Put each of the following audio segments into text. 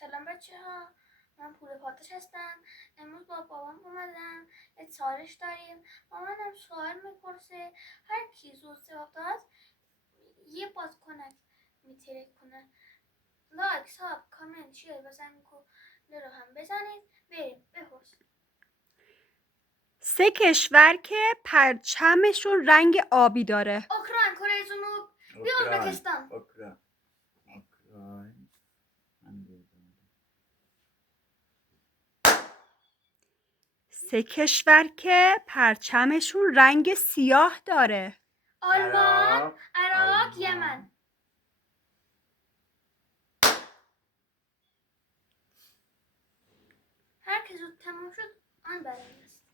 سلام بچه ها، من پول پاتش هستم. امروز با بابام اومدم یه چالش داریم. مامانم سوال میپرسه هر کی زود جواب داد یه بازیکنک میتره کنه. لایک ساب کامنت شیر بزنید رو هم بزنید. بریم بپرس. 3 کشور که پرچمشون رنگ آبی داره. اوکراین، کره جنوب، ازبکستان. اوکراین. 3 کشور که پرچمشون رنگ سیاه داره. آلمان، عراق، یمن. هر که زود تموم شد آن برنده است.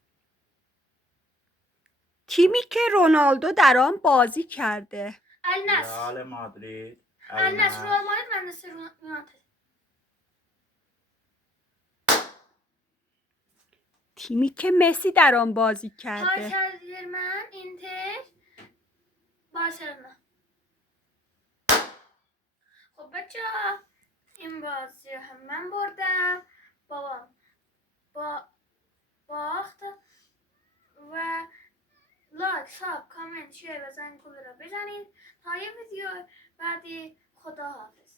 تیمی که رونالدو در آن بازی کرده. النصر، رئال مادرید، النصر، رئال مادرید، منچستر یونایتد. تیمی که مسی در آن بازی کرده. پاریس ژرمن، اینتر، بارسلونا. خب بچه ها، این بازی رو هم من بردم، بابام باخت. و لایک ساب کامنت شیر بزنید رو بزنید تا یه ویدیو بعدی. خدا حافظ.